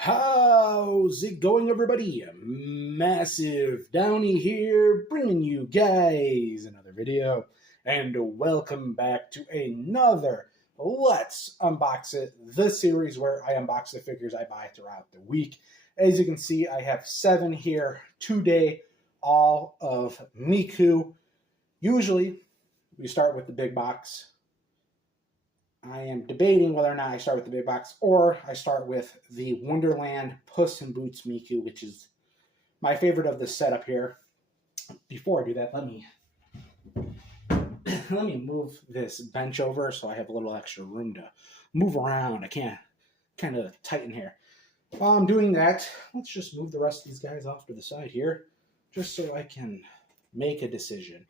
How's it going, everybody? Massive Downy here, bringing you guys another video, and welcome back to another Let's Unbox It, the series where I unbox the figures I buy throughout the week. As you can see, I have 7 here today, all of Miku. Usually, we start with the big box. I am debating whether or not I start with the big box or I start with the Wonderland Puss in Boots Miku, which is my favorite of this setup here. Before I do that, let me move this bench over so I have a little extra room to move around. I can't kind of tighten here. While I'm doing that, let's just move the rest of these guys off to the side here, just so I can make a decision.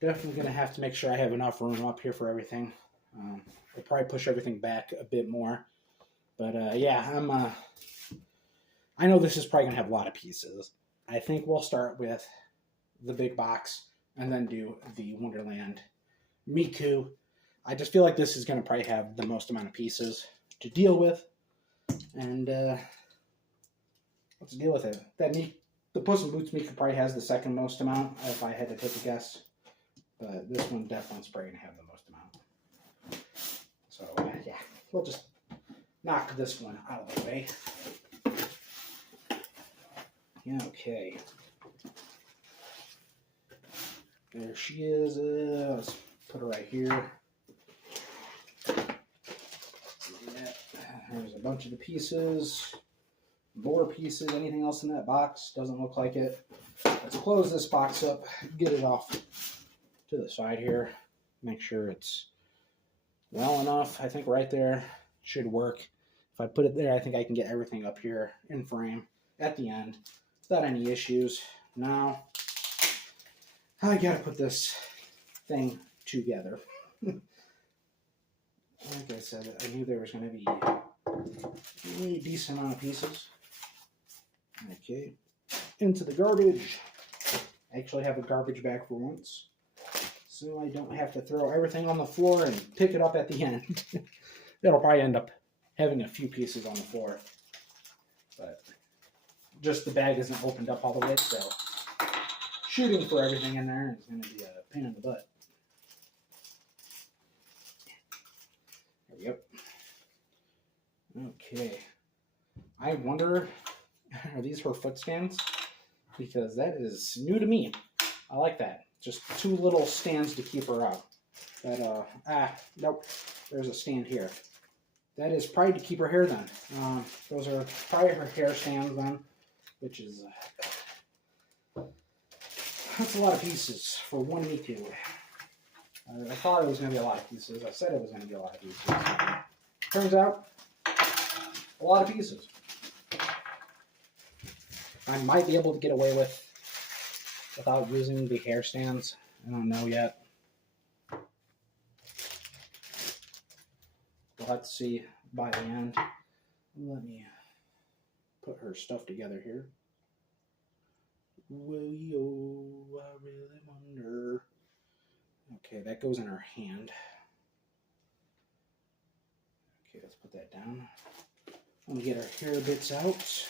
Definitely going to have to make sure I have enough room up here for everything. I'll probably push everything back a bit more. But yeah, I know this is probably going to have a lot of pieces. I think we'll start with the big box and then do the Wonderland Miku. I just feel like this is going to probably have the most amount of pieces to deal with. And let's deal with it. The Puss in Boots Miku probably has the second most amount if I had to take a guess. But this one definitely is probably going to have the most amount. So, yeah, we'll just knock this one out of the way. Yeah, okay. There she is. Let's put her right here. Yeah, there's a bunch of the pieces. More pieces. Anything else in that box? Doesn't look like it. Let's close this box up. Get it off to the side here. Make sure it's well enough. I think right there should work. If I put it there, I think I can get everything up here in frame at the end without any issues. Now, I gotta put this thing together. Like I said, I knew there was gonna be a decent amount of pieces. Okay, into the garbage. I actually have a garbage bag for once, so I don't have to throw everything on the floor and pick it up at the end. That'll probably end up having a few pieces on the floor. But just the bag isn't opened up all the way, so shooting for everything in there is going to be a pain in the butt. Yep. Okay. I wonder, are these her foot stands? Because that is new to me. I like that. Just 2 little stands to keep her out. But, nope. There's a stand here. That is probably to keep her hair then. Those are probably her hair stands then, which is, that's a lot of pieces for one Miku. I thought it was going to be a lot of pieces. I said it was going to be a lot of pieces. Turns out, a lot of pieces. I might be able to get away with without using the hair stands. I don't know yet. We'll have to see by the end. Let me put her stuff together here. Well, yo, I really wonder. Okay, that goes in her hand. Okay, let's put that down. Let me get her hair bits out.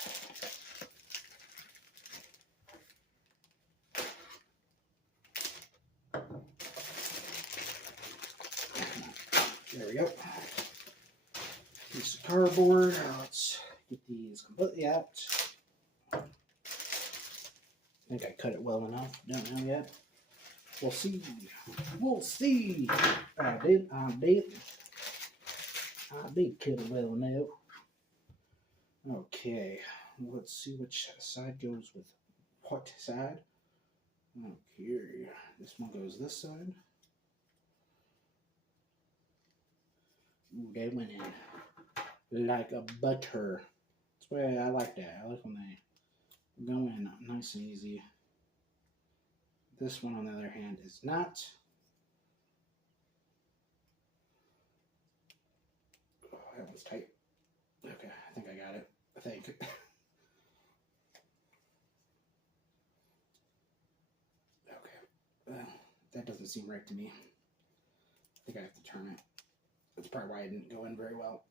There we go. Piece of cardboard. Let's get these completely out. I think I cut it well enough. Don't know yet. We'll see. We'll see. I did cut it well enough. Okay. Let's see which side goes with what side. Okay. This one goes this side. Ooh, they went in like a butter. That's why I like that. I like when they go in nice and easy. This one, on the other hand, is not. Oh, that was tight. Okay, I think I got it. I think. Okay. That doesn't seem right to me. I think I have to turn it. That's probably why it didn't go in very well.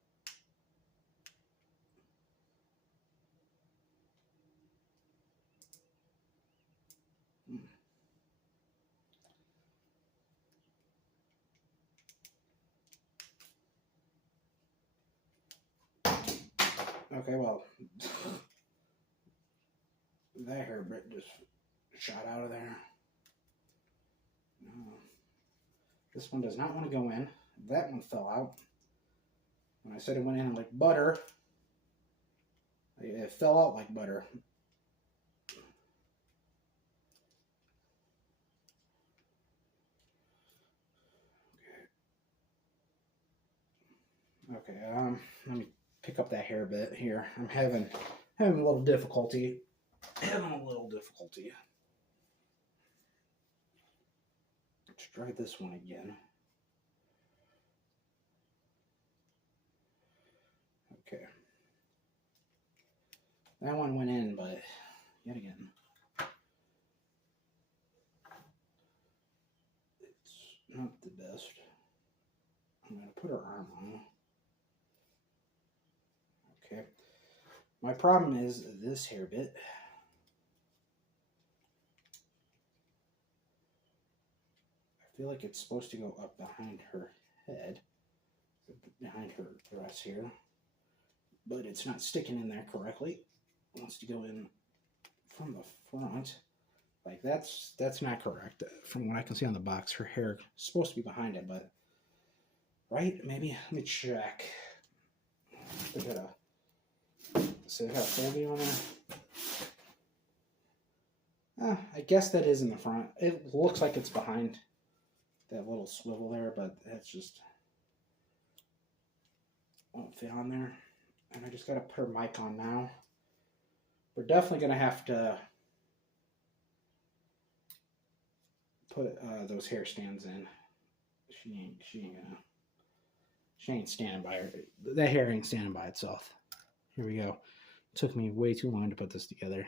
Okay, well, that hair bit just shot out of there. This one does not want to go in. That one fell out. When I said it went in like butter, it fell out like butter. Okay, let me pick up that hair bit here. I'm having a little difficulty. Let's try this one again. Okay. That one went in, but yet again, it's not the best. I'm going to put her arm on. Okay. My problem is this hair bit. I feel like it's supposed to go up behind her head, behind her dress here, but it's not sticking in there correctly. It wants to go in from the front. Like that's not correct. From what I can see on the box, her hair is supposed to be behind it, but right? Maybe let me check. Does it have a full view on there? I guess that is in the front. It looks like it's behind that little swivel there, but that's just won't fit on there. And I just gotta put her mic on now. We're definitely gonna have to put those hair stands in. She ain't standing by her. That hair ain't standing by itself. Here we go. It took me way too long to put this together.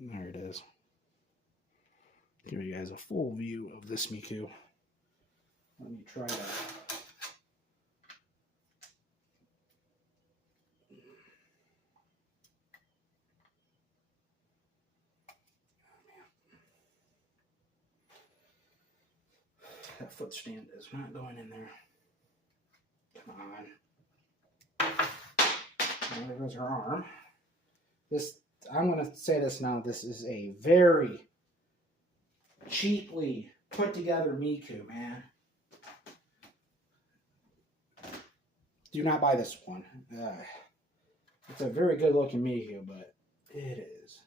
There it is. Give you guys a full view of this Miku. Let me try that. That foot stand is not going in there. Come on. And there goes her arm. I'm going to say this now. This is a very cheaply put together Miku, man. Do not buy this one. It's a very good looking Miku, but it is.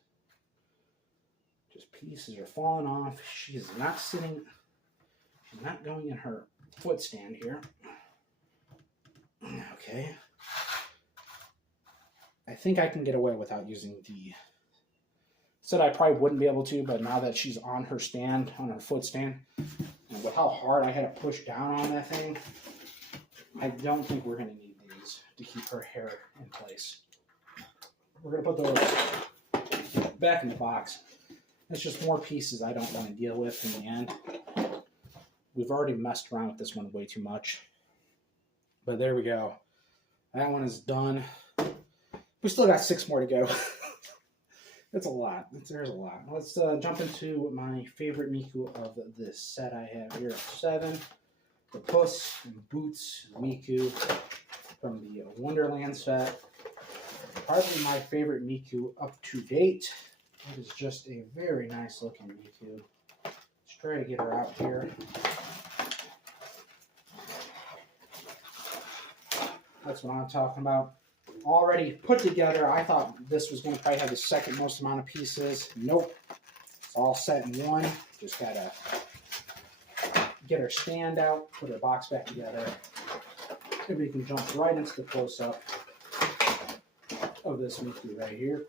Just pieces are falling off. She's not sitting. She's not going in her foot stand here. Okay. I think I can get away without using the... Said I probably wouldn't be able to, but now that she's on her stand, on her foot stand, and with how hard I had to push down on that thing, I don't think we're going to need these to keep her hair in place. We're going to put those back in the box. It's just more pieces I don't want to deal with in the end. We've already messed around with this one way too much. But there we go. That one is done. We still got 6 more to go. It's a lot. There's a lot. Let's jump into my favorite Miku of this set I have here. 7. The Puss in Boots Miku from the Wonderland set. Probably my favorite Miku up to date. It is just a very nice looking Miku. Let's try to get her out here. That's what I'm talking about. Already put together. I thought this was going to probably have the second most amount of pieces. Nope. It's all set in one. Just got to get her stand out, put her box back together. Maybe we can jump right into the close-up of this Miku right here.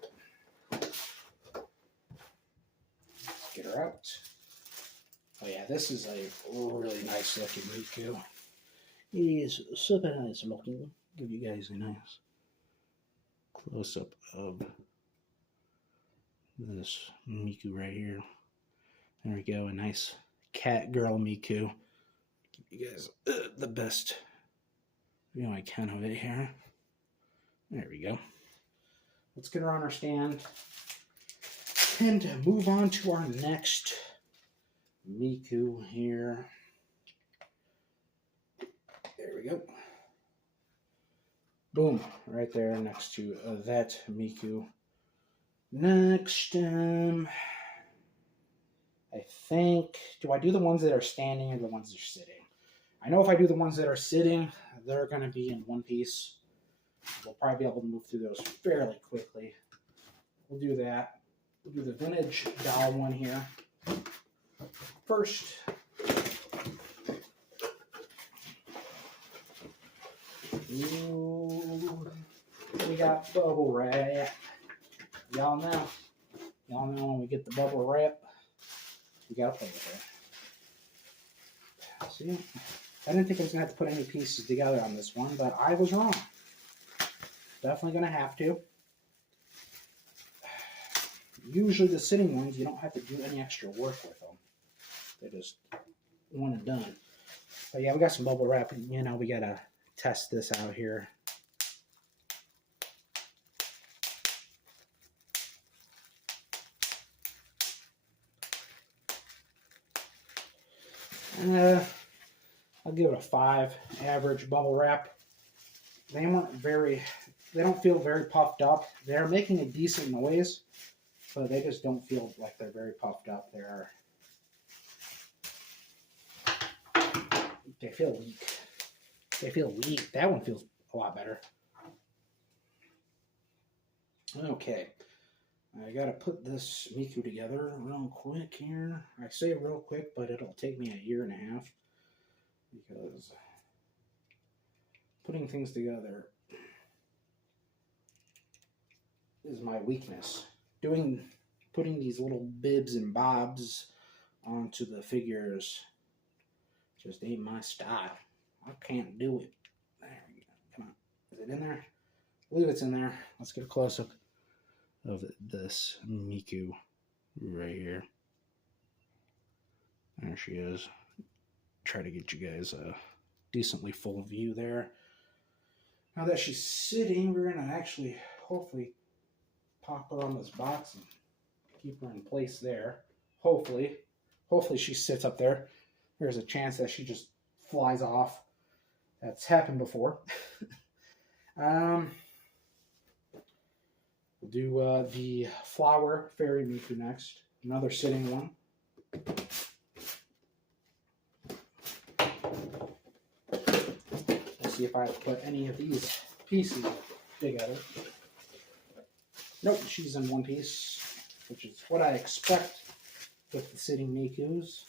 Get her out. Oh yeah, this is a really nice looking Miku. He is super nice looking. Give you guys a nice close-up of this Miku right here. There we go, a nice cat girl Miku. Give you guys the best view I can of it here. There we go. Let's get her on our stand and move on to our next Miku here. There we go. Boom, right there next to that Miku. Next, I think, do I do the ones that are standing or the ones that are sitting? I know if I do the ones that are sitting, they're going to be in one piece. We'll probably be able to move through those fairly quickly. We'll do that. We'll do the vintage doll one here. First, ooh, we got bubble wrap. Y'all know when we get the bubble wrap, we gotta play with it. See, I didn't think I was gonna have to put any pieces together on this one, but I was wrong. Definitely gonna have to. Usually the sitting ones, you don't have to do any extra work with them. They're just one and done. But yeah, we got some bubble wrap. You know, we gotta test this out here. I'll give it a 5 average bubble wrap. They don't feel very puffed up. They're making a decent noise, but they just don't feel like they're very puffed up. They feel weak. That one feels a lot better. Okay. I gotta put this Miku together real quick here. I say real quick, but it'll take me a year and a half because putting things together is my weakness. Putting these little bibs and bobs onto the figures just ain't my style. I can't do it. There we go. Come on. Is it in there? I believe it's in there. Let's get a close-up of this Miku right here. There she is. Try to get you guys a decently full view there. Now that she's sitting, we're going to actually hopefully pop her on this box and keep her in place there. Hopefully she sits up there. There's a chance that she just flies off. That's happened before. We'll do the flower fairy Miku next. Another sitting one. Let's see if I put any of these pieces together. Nope, she's in one piece, which is what I expect with the sitting Mikus.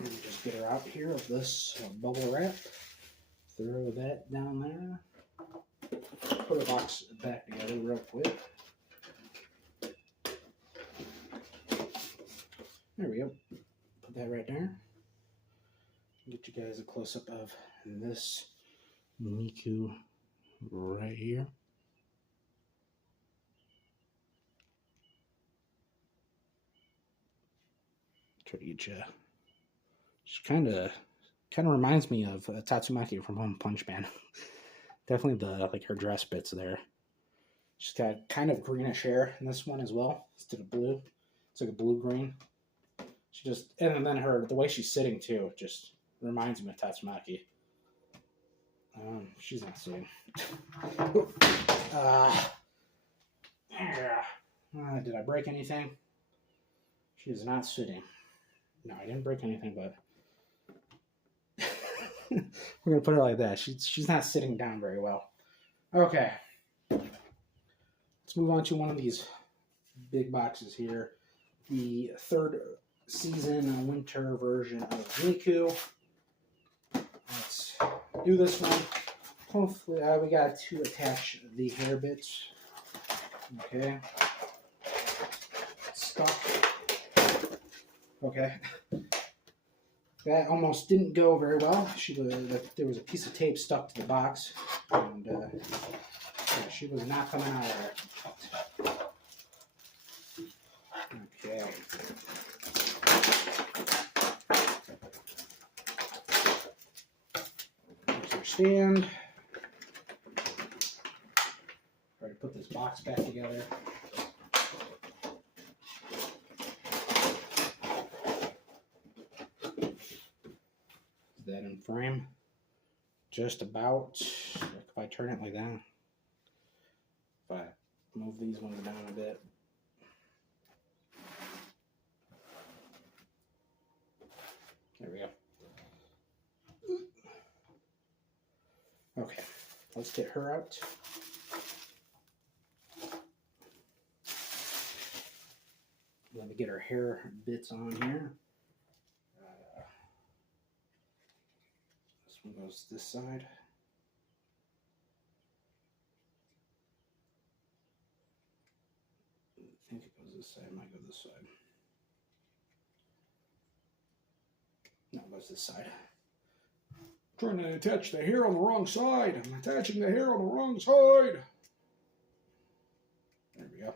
Let me just get her out here of this bubble wrap. Throw that down there. Put the box back together real quick. There we go. Put that right there. Get you guys a close-up of this Miku right here. Try to get you. She kind of reminds me of Tatsumaki from One Punch Man. Definitely her dress bits there. She's got kind of greenish hair in this one as well, instead of blue. It's like a blue-green. She just, and then the way she's sitting too, just reminds me of Tatsumaki. She's not sitting. Did I break anything? She is not sitting. No, I didn't break anything, but we're gonna put her like that. She's not sitting down very well. Okay, let's move on to one of these big boxes here. The third season winter version of Miku. Let's do this one. Hopefully, we got to attach the hair bits. Okay. Stuck. Okay. That almost didn't go very well. There was a piece of tape stuck to the box, and yeah, she was not coming out of there. Okay. Here's our stand. Try to put this box back together. Is that in frame? just about. If I turn it like that, if I move these ones down a bit. There we go. Okay, let's get her out. Let me get her hair bits on here. This one goes this side. I think it goes this side. It might go this side. No, it goes this side. Trying to attach the hair on the wrong side. I'm attaching the hair on the wrong side. There we go.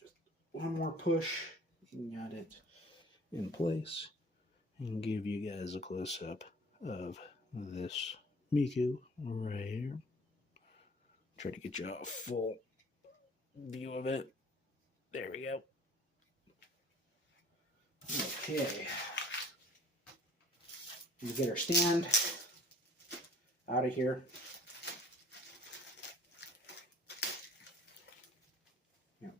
Just one more push. Got it in place. And give you guys a close-up of this Miku right here. Try to get you a full view of it. There we go. Okay. You get her stand out of here. Okay.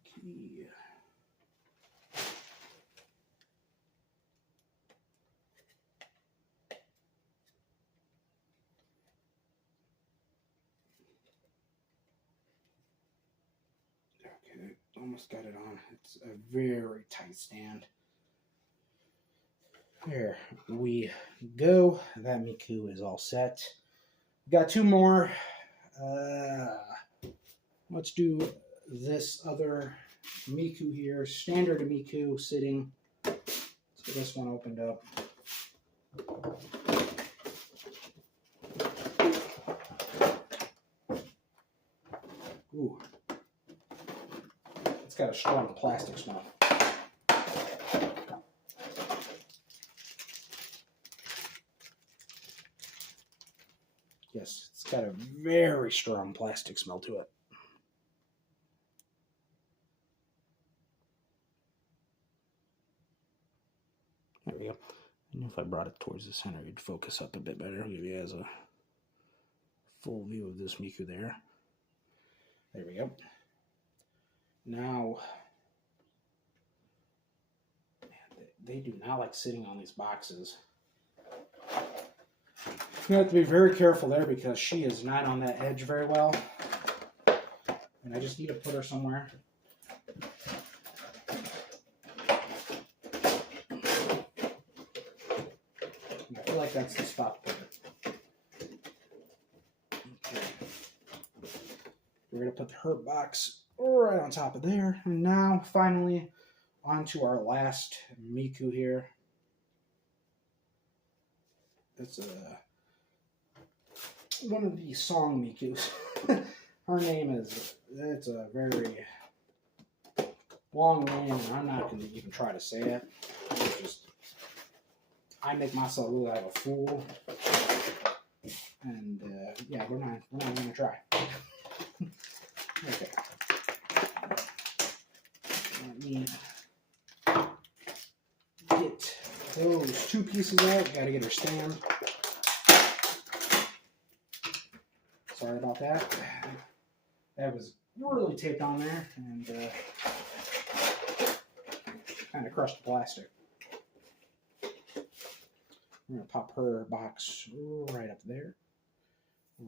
Okay, almost got it on. It's a very tight stand. There we go. That Miku is all set. Got two more. Let's do this other Miku here. Standard Miku sitting. Let's get this one opened up. Ooh. It's got a strong plastic smell. Yes, it's got a very strong plastic smell to it. There we go. I know if I brought it towards the center, it'd focus up a bit better. I'll give you guys a full view of this Miku there. There we go. Now, man, they do not like sitting on these boxes. You have to be very careful there because she is not on that edge very well. And I just need to put her somewhere. I feel like that's the spot to put her. Okay. We're going to put the herb box right on top of there. And now, finally, onto our last Miku here. It's one of the song Mikus. Her name is, it's a very long name, and I'm not going to even try to say it. It's just, I make myself look like a fool. And, yeah, we're not going to try. Okay. Let me get those two pieces out. Got to get her stand. Sorry about that. That was really taped on there and kind of crushed the plastic. We're going to pop her box right up there. I'm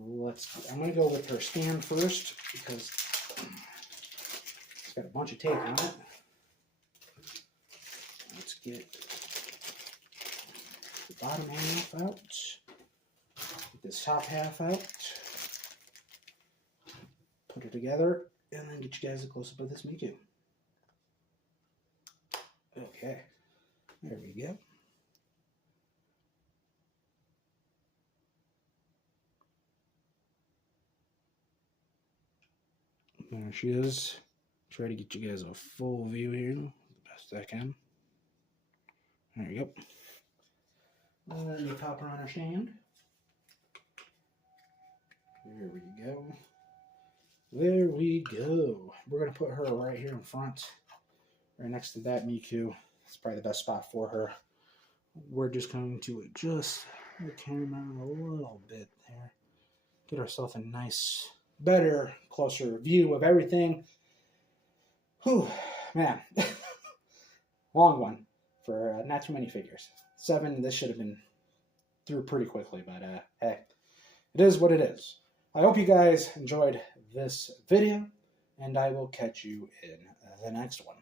going to go with her stand first because it's got a bunch of tape on it. Let's get the bottom half out. Get this top half out. Put it together, and then get you guys a close-up of this Miku. Okay, there we go. There she is. Try to get you guys a full view here, the best I can. There you go. Let me pop her on her stand. There we go. There we go. We're going to put her right here in front, right next to that Miku. It's probably the best spot for her. We're just going to adjust the camera a little bit there. Get ourselves a nice, better, closer view of everything. Whew, man. Long one for not too many figures. 7, this should have been through pretty quickly, but hey, it is what it is. I hope you guys enjoyed this video, and I will catch you in the next one.